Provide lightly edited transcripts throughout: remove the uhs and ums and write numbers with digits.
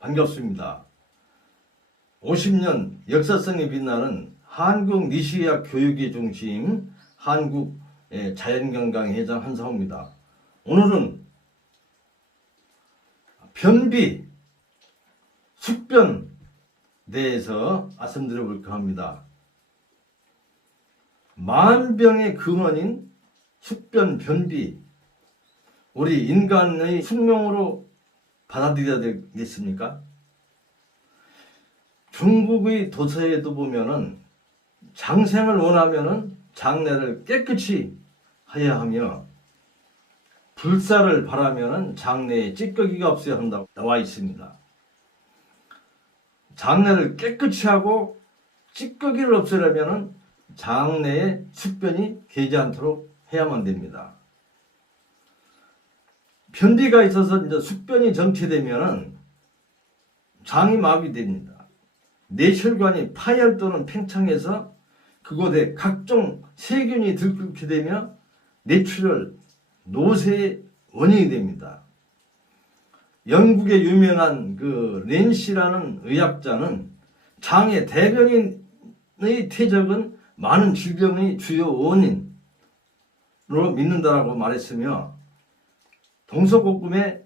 반갑습니다. 50년 역사성이 빛나는 한국 니시의학 교육의 중심 한국 자연건강회장 한상호입니다. 오늘은 변비, 숙변 대해서 말씀드려 볼까 합니다. 만병의 근원인 숙변, 변비, 우리 인간의 숙명으로 받아들여야 되겠습니까? 중국의 도서에도 보면은 장생을 원하면은 장내를 깨끗이 해야 하며 불사를 바라면은 장내에 찌꺼기가 없어야 한다고 나와 있습니다. 장내를 깨끗이 하고 찌꺼기를 없애려면은 장내에 숙변이 개지 않도록 해야만 됩니다. 변비가 있어서 이제 숙변이 정체되면은 장이 마비됩니다. 뇌혈관이 파열 또는 팽창해서 그곳에 각종 세균이 들끓게 되며 뇌출혈, 노쇠의 원인이 됩니다. 영국의 유명한 그 렌시라는 의학자는 장의 대변인의 퇴적은 많은 질병의 주요 원인으로 믿는다라고 말했으며, 동서고금의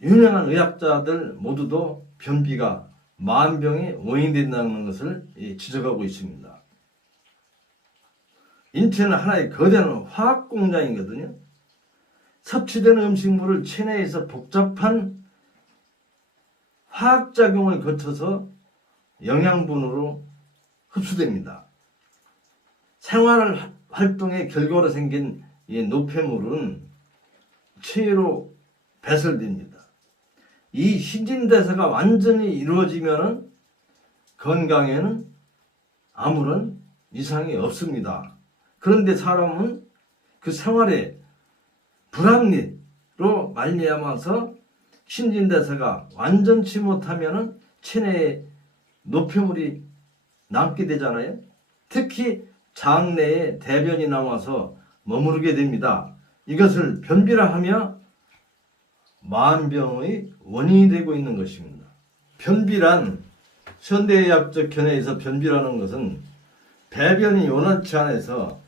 유명한 의학자들 모두도 변비가 만병의 원인이 된다는 것을 지적하고 있습니다. 인체는 하나의 거대한 화학공장이거든요. 섭취되는 음식물을 체내에서 복잡한 화학작용을 거쳐서 영양분으로 흡수됩니다. 생활 활동의 결과로 생긴 이 노폐물은 체외로 배설됩니다. 이 신진대사가 완전히 이루어지면 건강에는 아무런 이상이 없습니다. 그런데 사람은 그 생활의 불합리로 말미암아서 신진대사가 완전치 못하면 체내에 노폐물이 남게 되잖아요. 특히 장내에 대변이 나와서 머무르게 됩니다. 이것을 변비라 하며 만병의 원인이 되고 있는 것입니다. 변비란 현대의학적 견해에서 변비라는 것은 배변이 원활치 않아서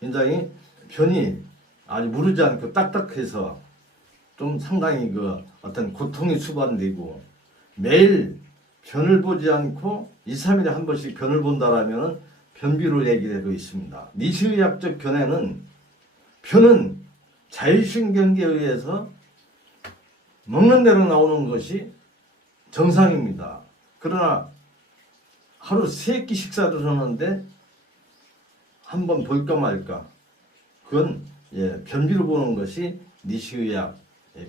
굉장히 변이 아주 무르지 않고 딱딱해서 좀 상당히 그 어떤 고통이 수반되고 매일 변을 보지 않고 2, 3일에 한 번씩 변을 본다라면 변비로 얘기를 하고 있습니다. 니시의학적 견해는 변은 자율신경계에 의해서 먹는 대로 나오는 것이 정상입니다. 그러나 하루 3끼 식사를 하는데 한 번 볼까 말까, 그건 변비로 보는 것이 니시의학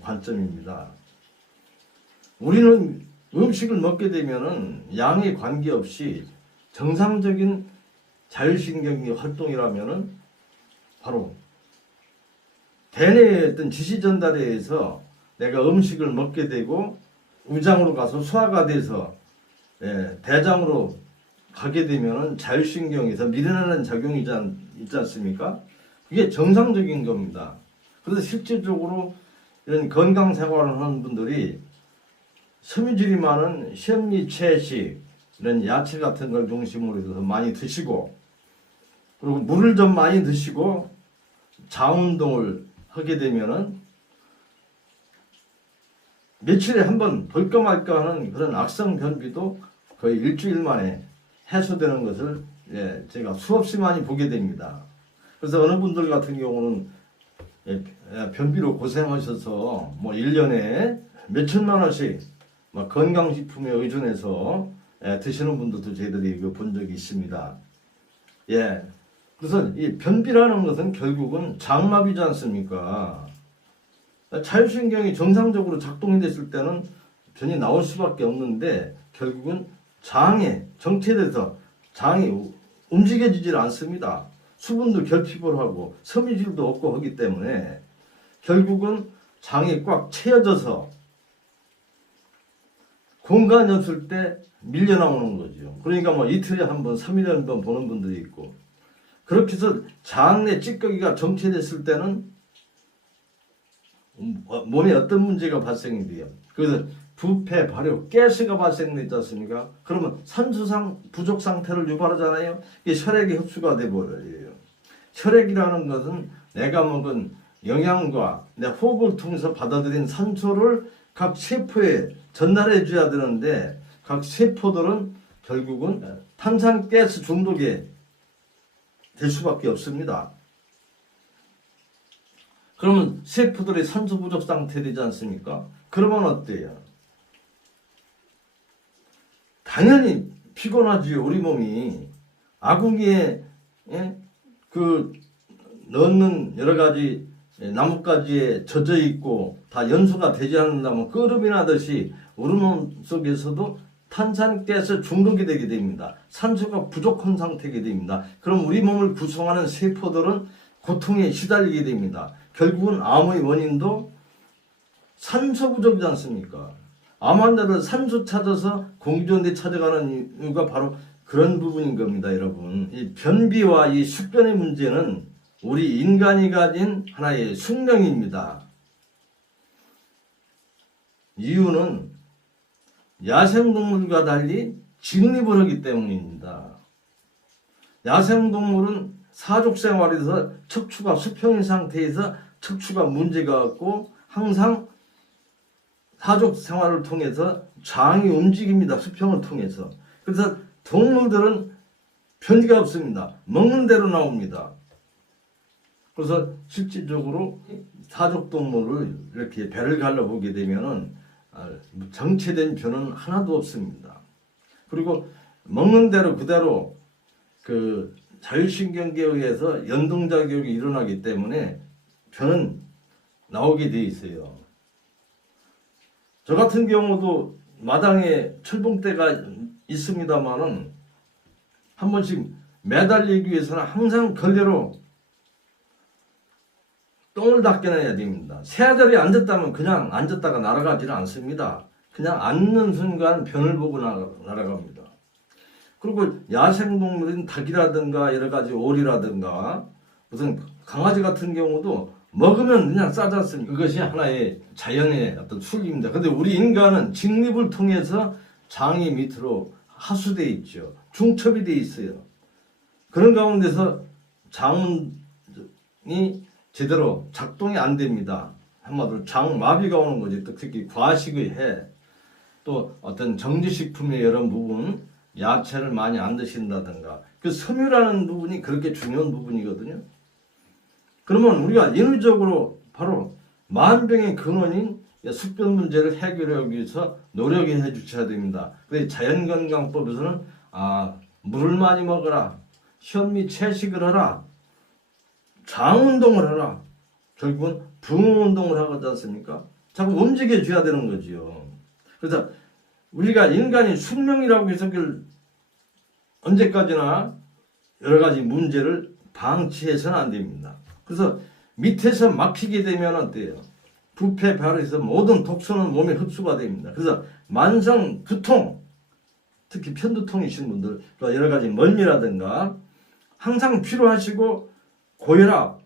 관점입니다. 우리는 음식을 먹게 되면은 양에 관계없이 정상적인 자율신경계 활동이라면은 바로 대뇌의 어떤 지시 전달에 의해서 내가 음식을 먹게 되고 우장으로 가서 소화가 돼서 대장으로 가게 되면은 자율신경에서 밀어내는 작용이 있지 않습니까? 그게 정상적인 겁니다. 그래서 실질적으로 이런 건강 생활을 하는 분들이 섬유질이 많은 현미, 채식, 이런 야채 같은 걸 중심으로 해서 많이 드시고, 그리고 물을 좀 많이 드시고 자운동을 하게 되면은 며칠에 한 번 볼까 말까 하는 그런 악성 변비도 거의 일주일 만에 해소되는 것을 제가 수없이 많이 보게 됩니다. 그래서 어느 분들 같은 경우는 변비로 고생하셔서 뭐 1년에 몇천만 원씩 건강식품에 의존해서 드시는 분들도 저희들이 본 적이 있습니다. 그래서 이 변비라는 것은 결국은 장마비지 않습니까? 자율신경이 정상적으로 작동이 됐을 때는 변이 나올 수밖에 없는데 결국은 장에 정체돼서 장이 움직여지질 않습니다. 수분도 결핍을 하고 섬유질도 없고 하기 때문에 결국은 장이 꽉 채워져서 공간이 없을 때 밀려 나오는 거죠. 그러니까 뭐 이틀에 한 번, 3일에 한 번 보는 분들이 있고, 그렇게 해서 장내 찌꺼기가 정체됐을 때는 몸에 어떤 문제가 발생이 돼요. 그래서 부패, 발효, 가스가 발생되지 않습니까? 그러면 산소상 부족 상태를 유발하잖아요. 이게 혈액이 흡수가 돼버려요. 혈액이라는 것은 내가 먹은 영양과 내 호흡을 통해서 받아들인 산소를 각 세포에 전달해 줘야 되는데 각 세포들은 결국은 탄산가스 중독에 될 수밖에 없습니다. 그러면 세포들이 산소 부족 상태 되지 않습니까? 그러면 어때요? 당연히 피곤하지요. 우리 몸이 아궁이에 그 넣는 여러 가지 나뭇가지에 젖어 있고 다 연소가 되지 않는다면 끓음이 나듯이 우리 몸 속에서도 탄산가스 중독이 되게 됩니다. 산소가 부족한 상태게 됩니다. 그럼 우리 몸을 구성하는 세포들은 고통에 시달리게 됩니다. 결국은 암의 원인도 산소 부족이지 않습니까? 암 환자들 산소 찾아서 공기좋은 데 찾아가는 이유가 바로 그런 부분인 겁니다, 여러분. 이 변비와 이 숙변의 문제는 우리 인간이 가진 하나의 숙명입니다. 이유는 야생동물과 달리 직립을 하기 때문입니다. 야생동물은 사족생활에서 척추가 수평인 상태에서 척추가 문제가 없고 항상 사족생활을 통해서 장이 움직입니다. 수평을 통해서. 그래서 동물들은 변비가 없습니다. 먹는 대로 나옵니다. 그래서 실질적으로 사족동물을 이렇게 배를 갈라보게 되면은 정체된 변은 하나도 없습니다. 그리고 먹는 대로 그대로 그 자율신경계에 의해서 연동작용이 일어나기 때문에 변은 나오게 돼 있어요. 저 같은 경우도 마당에 철봉대가 있습니다만은 한 번씩 매달리기 위해서는 항상 걸레로 똥을 닦여내야 됩니다. 새아들이 앉았다면 그냥 앉았다가 날아가지는 않습니다. 그냥 앉는 순간 변을 보고 날아갑니다. 그리고 야생동물인 닭이라든가 여러 가지 오리라든가 무슨 강아지 같은 경우도 먹으면 그냥 싸지 않습니까? 그것이 하나의 자연의 어떤 술입니다. 근데 우리 인간은 직립을 통해서 장이 밑으로 하수되어 있죠. 중첩이 되어 있어요. 그런 가운데서 장이 제대로 작동이 안 됩니다. 한마디로 장마비가 오는 거지. 특히 과식의 해, 또 어떤 정제식품의 여러 부분, 야채를 많이 안 드신다든가 그 섬유라는 부분이 그렇게 중요한 부분이거든요. 그러면 우리가 인위적으로 바로 만병의 근원인 숙변 문제를 해결하기 위해서 노력해 주셔야 됩니다. 그래서 자연건강법에서는 물을 많이 먹어라, 현미 채식을 하라, 장운동을 하라, 결국은 부응운동을 하지 않습니까? 자꾸 움직여 줘야 되는 거지요. 그래서 우리가 인간이 숙명이라고 해서 언제까지나 여러 가지 문제를 방치해서는 안 됩니다. 그래서 밑에서 막히게 되면 어때요? 부패, 발효에서 모든 독소는 몸에 흡수가 됩니다. 그래서 만성 두통, 특히 편두통이신 분들, 여러 가지 멀미라든가 항상 피로하시고 고혈압,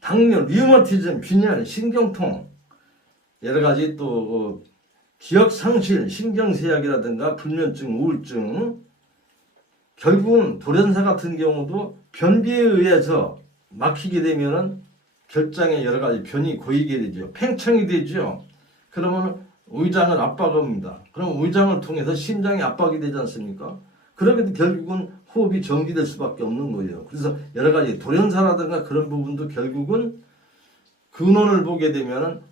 당뇨, 류마티즘, 빈혈, 신경통, 여러 가지 또 기억상실, 신경쇠약이라든가 불면증, 우울증, 결국은 돌연사 같은 경우도 변비에 의해서 막히게 되면은 결장에 여러 가지 변이 고이게 되죠. 팽창이 되죠. 그러면 위장을 압박합니다. 그럼 위장을 통해서 심장이 압박이 되지 않습니까? 그러면 결국은 호흡이 정지될 수밖에 없는 거예요. 그래서 여러 가지 돌연사라든가 그런 부분도 결국은 근원을 보게 되면은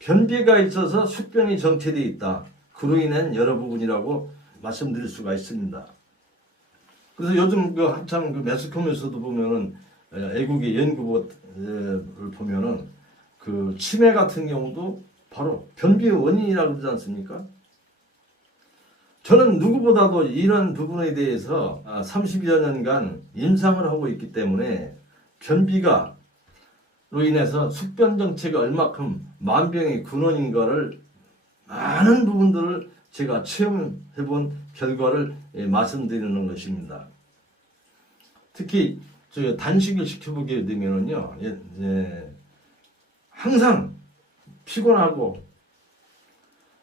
변비가 있어서 숙변이 정체되어 있다. 그로 인한 여러 부분이라고 말씀드릴 수가 있습니다. 그래서 요즘 한참 매스컴에서도 보면은 애국의 연구를 보면은 치매 같은 경우도 바로 변비의 원인이라고 그러지 않습니까? 저는 누구보다도 이런 부분에 대해서 30여 년간 임상을 하고 있기 때문에 변비가 로 인해서 숙변 정체가 얼마큼 만병의 근원인가를 많은 부분들을 제가 체험해본 결과를 말씀드리는 것입니다. 특히 저 단식을 시켜보게 되면은요, 항상 피곤하고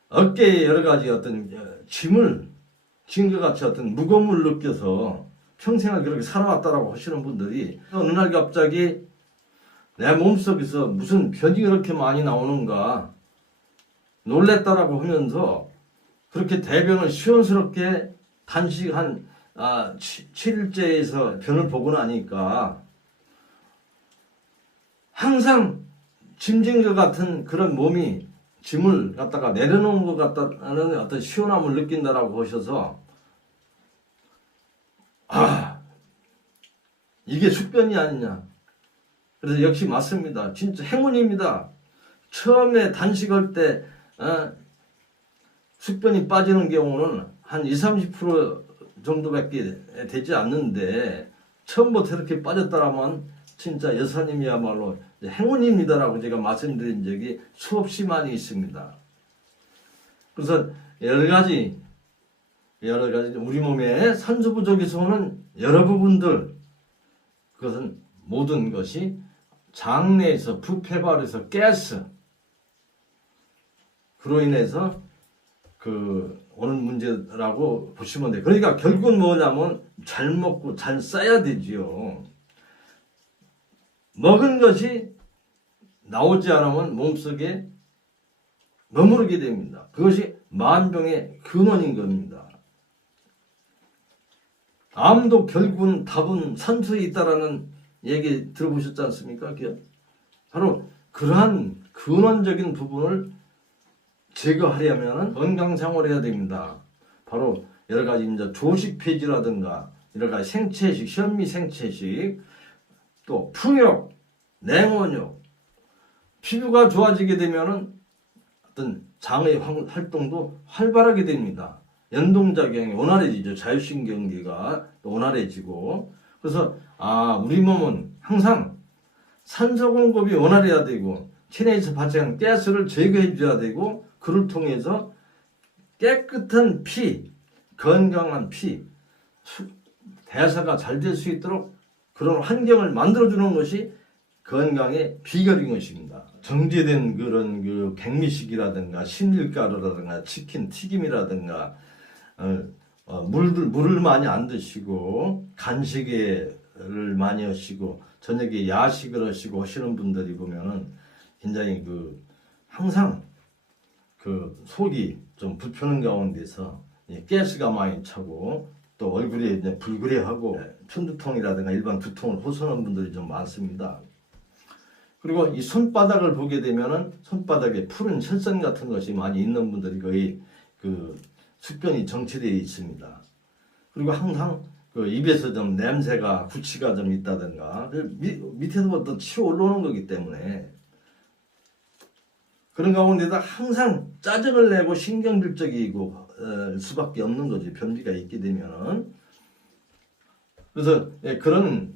어깨에 여러 가지 어떤 짐을 진 것 같이 어떤 무거움을 느껴서 평생을 그렇게 살아왔다라고 하시는 분들이 어느 날 갑자기 내 몸속에서 무슨 변이 그렇게 많이 나오는가 놀랬다라고 하면서 그렇게 대변을 시원스럽게 단식 한 7일째에서 변을 보고 나니까 항상 짐진 것 같은 그런 몸이 짐을 갖다가 내려놓은 것 같다는 어떤 시원함을 느낀다라고 하셔서 이게 숙변이 아니냐. 그래서 역시 맞습니다. 진짜 행운입니다. 처음에 단식할 때 숙변이 빠지는 경우는 한 20-30% 정도밖에 되지 않는데 처음부터 이렇게 빠졌다라면 진짜 여사님이야말로 행운입니다라고 제가 말씀드린 적이 수없이 많이 있습니다. 그래서 여러 가지 우리 몸에 산소 부족에서 오는 여러 부분들, 그것은 모든 것이 장내에서 부패발에서 가스 그로 인해서 오는 문제라고 보시면 돼요. 그러니까 결국은 뭐냐면 잘 먹고 잘 싸야 되지요. 먹은 것이 나오지 않으면 몸속에 머무르게 됩니다. 그것이 만병의 근원인 겁니다. 암도 결국은 답은 산소에 있다라는 얘기 들어보셨지 않습니까? 바로 그러한 근원적인 부분을 제거하려면 건강생활을 해야 됩니다. 바로 여러 가지 이제 조식 폐지라든가 여러 가지 생채식, 현미 생채식, 또 풍욕, 냉온욕, 피부가 좋아지게 되면은 어떤 장의 활동도 활발하게 됩니다. 연동작용이 원활해지죠. 자율신경계가 원활해지고. 그래서 우리 몸은 항상 산소 공급이 원활해야 되고 체내에서 발생하는 가스를 제거해 줘야 되고 그를 통해서 깨끗한 피, 건강한 피, 대사가 잘 될 수 있도록 그런 환경을 만들어주는 것이 건강의 비결인 것입니다. 정제된 그런 백미식이라든가 신밀가루라든가 치킨 튀김이라든가 물을 많이 안 드시고 간식을 많이 하시고 저녁에 야식을 하시고 하시는 분들이 보면은 굉장히 항상 속이 좀 불편한 가운데서 가스가 많이 차고 또 얼굴이 이제 불그레하고 편두통이라든가 일반 두통을 호소하는 분들이 좀 많습니다. 그리고 이 손바닥을 보게 되면은 손바닥에 푸른 혈선 같은 것이 많이 있는 분들이 거의 숙변이 정체되어 있습니다. 그리고 항상 입에서 좀 냄새가 구취가 좀 있다든가 밑에서부터 치어 올라오는 거기 때문에 그런 가운데다 항상 짜증을 내고 신경질적이고 수밖에 없는 거지. 변비가 있게 되면은. 그래서 그런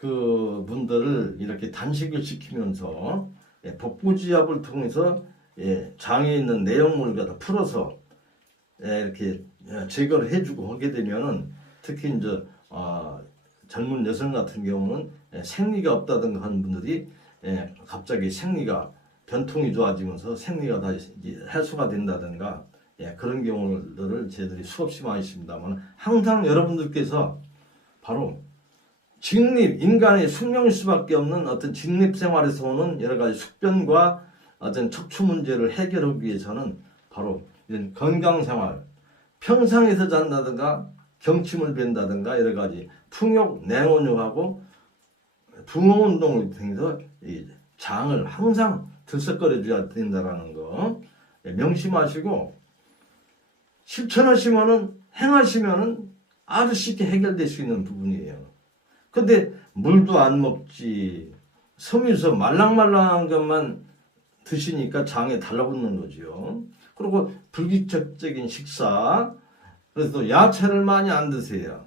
분들을 이렇게 단식을 시키면서 복부지압을 통해서 장에 있는 내용물을 갖다 풀어서 이렇게 제거를 해주고 하게 되면은 특히 이제 젊은 여성 같은 경우는 생리가 없다든가 하는 분들이 갑자기 생리가 변통이 좋아지면서 생리가 다시 해소가 된다든가 그런 경우들을 저희들이 수없이 많이 있습니다만 항상 여러분들께서 바로 직립, 인간의 숙명일 수밖에 없는 어떤 직립 생활에서 오는 여러 가지 숙변과 어떤 척추 문제를 해결하기 위해서는 바로 이런 건강 생활, 평상에서 잔다든가 경침을 벤다든가 여러 가지 풍욕, 냉온욕하고 붕어 운동을 통해서 이 장을 항상 들썩거려 줘야 된다라는 거 명심하시고 실천하시면은 행하시면은 아주 쉽게 해결될 수 있는 부분이에요. 근데 물도 안 먹지 섬유소 말랑말랑한 것만 드시니까 장에 달라붙는 거죠. 그리고 불규칙적인 식사, 그래서 야채를 많이 안 드세요.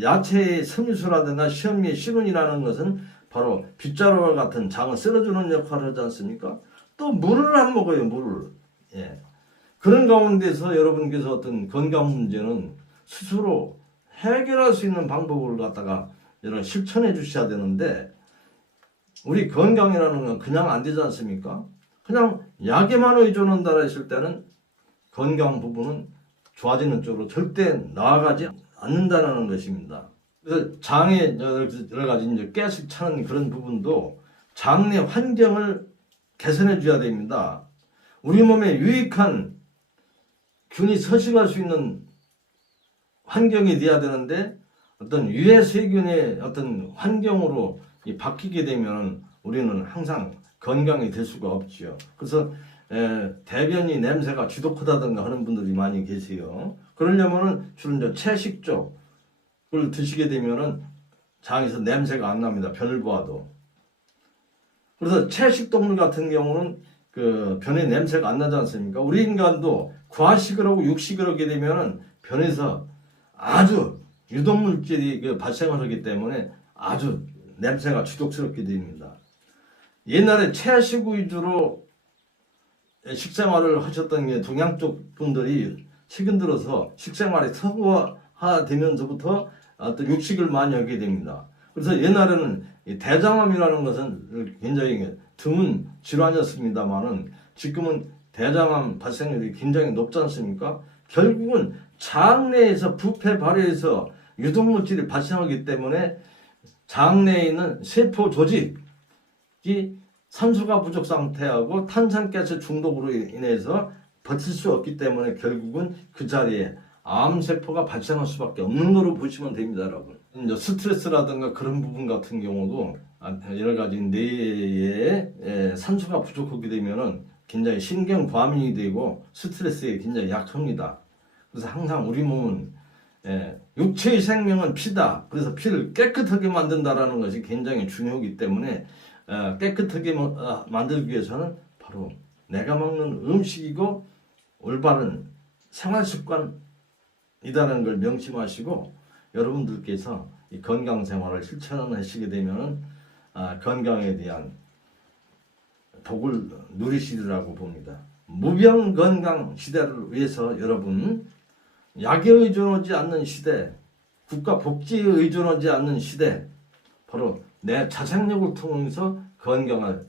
야채의 섬유소라든가 현미의 신운이라는 것은 바로 빗자루와 같은 장을 쓸어주는 역할을 하지 않습니까? 또 물을 안 먹어요, 물을. 그런 가운데서 여러분께서 어떤 건강 문제는 스스로 해결할 수 있는 방법을 갖다가 여러 실천해 주셔야 되는데 우리 건강이라는 건 그냥 안 되지 않습니까? 그냥 약에만 의존한다 했을 때는 건강 부분은 좋아지는 쪽으로 절대 나아가지 않는다는 것입니다. 그래서 장에 여러 가지 이제 가스 차는 그런 부분도 장내 환경을 개선해 줘야 됩니다. 우리 몸에 유익한 균이 서식할 수 있는 환경이 돼야 되는데 어떤 유해 세균의 어떤 환경으로 바뀌게 되면 우리는 항상 건강이 될 수가 없지요. 그래서 대변이 냄새가 지독하다든가 하는 분들이 많이 계세요. 그러려면은 주로 이제 채식 쪽을 드시게 되면은 장에서 냄새가 안 납니다. 변을 보아도. 그래서 채식 동물 같은 경우는 그 변의 냄새가 안 나지 않습니까? 우리 인간도 과식을 하고 육식을 하게 되면은 변에서 아주 유독물질이 발생을 하기 때문에 아주 냄새가 지독스럽게 됩니다. 옛날에 채식 위주로 식생활을 하셨던 게 동양 쪽 분들이 최근 들어서 식생활이 서구화되면서부터 어떤 육식을 많이 하게 됩니다. 그래서 옛날에는 대장암이라는 것은 굉장히 드문 질환이었습니다만은 지금은 대장암 발생률이 굉장히 높지 않습니까? 결국은 장내에서 부패 발효해서 유독물질이 발생하기 때문에 장내에 있는 세포 조직이 산소가 부족 상태하고 탄산가스 중독으로 인해서 버틸 수 없기 때문에 결국은 그 자리에 암세포가 발생할 수밖에 없는 거로 보시면 됩니다, 여러분. 이제 스트레스라든가 그런 부분 같은 경우도 여러 가지 뇌에 산소가 부족하게 되면은 굉장히 신경 과민이 되고 스트레스에 굉장히 약합니다. 그래서 항상 우리 몸은 육체의 생명은 피다. 그래서 피를 깨끗하게 만든다라는 것이 굉장히 중요하기 때문에 깨끗하게 만들기 위해서는 바로 내가 먹는 음식이고 올바른 생활 습관이라는 걸 명심하시고 여러분들께서 이 건강 생활을 실천하시게 되면 건강에 대한 복을 누리시리라고 봅니다. 무병 건강 시대를 위해서 여러분 약에 의존하지 않는 시대, 국가 복지에 의존하지 않는 시대, 바로 내 자생력을 통해서 건강을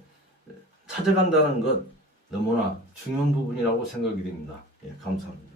찾아간다는 것 너무나 중요한 부분이라고 생각이 됩니다. 예, 감사합니다.